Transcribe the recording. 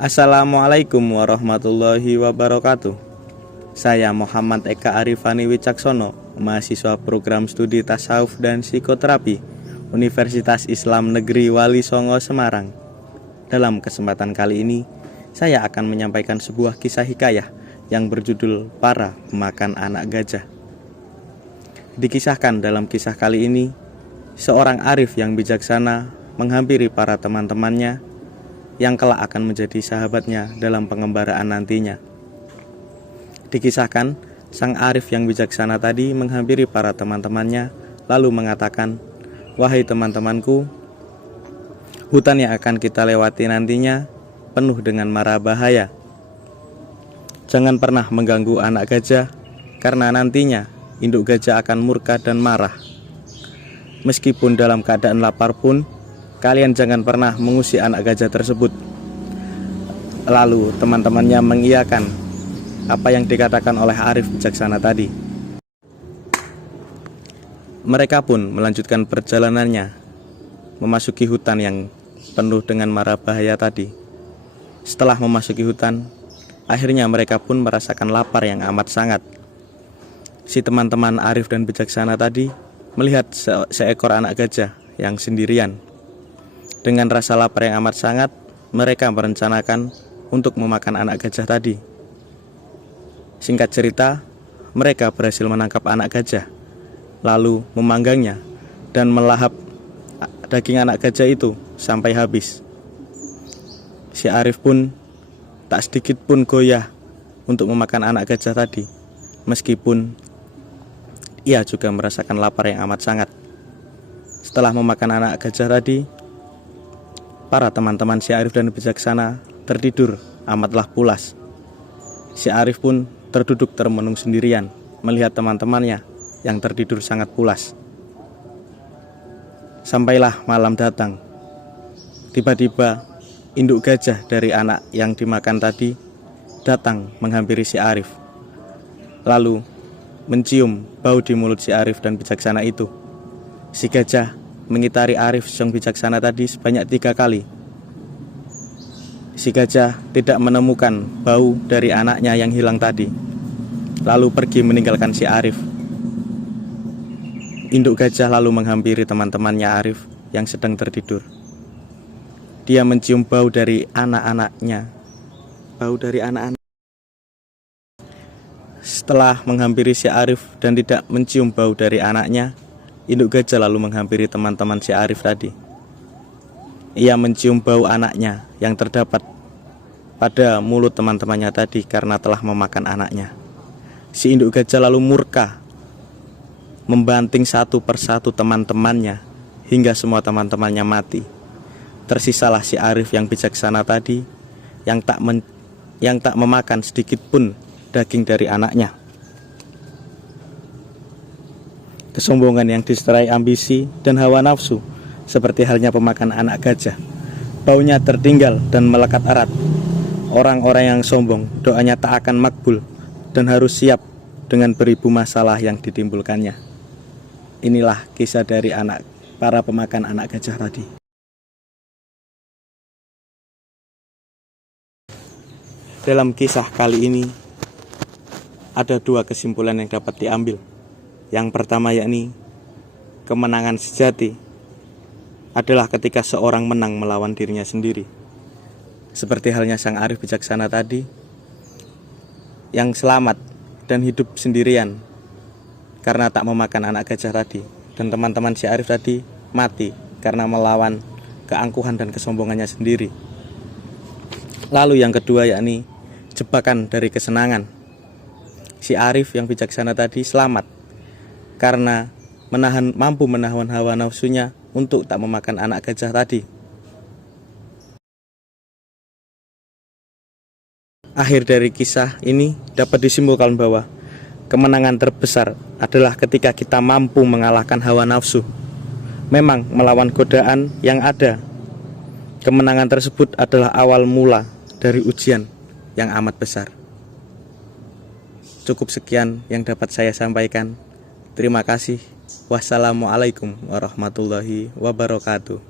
Assalamualaikum warahmatullahi wabarakatuh. Saya Muhammad Eka Arifani Wicaksono, mahasiswa program studi tasawuf dan psikoterapi Universitas Islam Negeri Wali Songo Semarang. Dalam kesempatan kali ini, saya akan menyampaikan sebuah kisah hikayah yang berjudul Para Pemakan Anak Gajah. Dikisahkan dalam kisah kali ini, seorang arif yang bijaksana menghampiri para teman-temannya yang kelak akan menjadi sahabatnya dalam pengembaraan nantinya. Dikisahkan, sang arif yang bijaksana tadi menghampiri para teman-temannya lalu mengatakan, "Wahai teman-temanku, hutan yang akan kita lewati nantinya penuh dengan mara bahaya. Jangan pernah mengganggu anak gajah, karena nantinya induk gajah akan murka dan marah. Meskipun dalam keadaan lapar pun, kalian jangan pernah mengusik anak gajah tersebut." Lalu teman-temannya mengiyakan apa yang dikatakan oleh arif bijaksana tadi. Mereka pun melanjutkan perjalanannya, memasuki hutan yang penuh dengan mara bahaya tadi. Setelah memasuki hutan, akhirnya mereka pun merasakan lapar yang amat sangat. Si teman-teman arif dan bijaksana tadi melihat seekor anak gajah yang sendirian. Dengan rasa lapar yang amat sangat, mereka merencanakan untuk memakan anak gajah tadi. Singkat cerita, mereka berhasil menangkap anak gajah, lalu memanggangnya dan melahap daging anak gajah itu sampai habis. Si arif pun tak sedikit pun goyah untuk memakan anak gajah tadi, meskipun ia juga merasakan lapar yang amat sangat. Setelah memakan anak gajah tadi, para teman-teman si arif dan bijaksana tertidur amatlah pulas. Si arif pun terduduk termenung sendirian melihat teman-temannya yang tertidur sangat pulas. Sampailah malam datang. Tiba-tiba induk gajah dari anak yang dimakan tadi datang menghampiri si arif, lalu mencium bau di mulut si arif dan bijaksana itu. Si gajah mengitari arif yang bijaksana tadi sebanyak 3 kali. Si gajah tidak menemukan bau dari anaknya yang hilang tadi, lalu pergi meninggalkan si arif. Induk gajah lalu menghampiri teman-temannya arif yang sedang tertidur. Dia mencium bau dari anak-anaknya. Setelah menghampiri si arif dan tidak mencium bau dari anaknya, induk gajah lalu menghampiri teman-teman si arif tadi. Ia mencium bau anaknya yang terdapat pada mulut teman-temannya tadi karena telah memakan anaknya. Si induk gajah lalu murka, membanting satu persatu teman-temannya hingga semua teman-temannya mati. Tersisalah si arif yang bijaksana tadi yang tak memakan sedikit pun daging dari anaknya. Kesombongan yang disertai ambisi dan hawa nafsu, seperti halnya pemakan anak gajah, baunya tertinggal dan melekat erat. Orang-orang yang sombong doanya tak akan makbul dan harus siap dengan beribu masalah yang ditimbulkannya. Inilah kisah dari para pemakan anak gajah tadi. Dalam kisah kali ini ada 2 kesimpulan yang dapat diambil. Yang pertama yakni kemenangan sejati adalah ketika seorang menang melawan dirinya sendiri. Seperti halnya sang arif bijaksana tadi yang selamat dan hidup sendirian karena tak memakan anak gajah tadi, dan teman-teman si arif tadi mati karena melawan keangkuhan dan kesombongannya sendiri. Lalu yang kedua yakni jebakan dari kesenangan. Si arif yang bijaksana tadi selamat karena mampu menahan hawa nafsunya untuk tak memakan anak gajah tadi. Akhir dari kisah ini dapat disimpulkan bahwa kemenangan terbesar adalah ketika kita mampu mengalahkan hawa nafsu. Memang melawan godaan yang ada. Kemenangan tersebut adalah awal mula dari ujian yang amat besar. Cukup sekian yang dapat saya sampaikan. Terima kasih. Wassalamualaikum warahmatullahi wabarakatuh.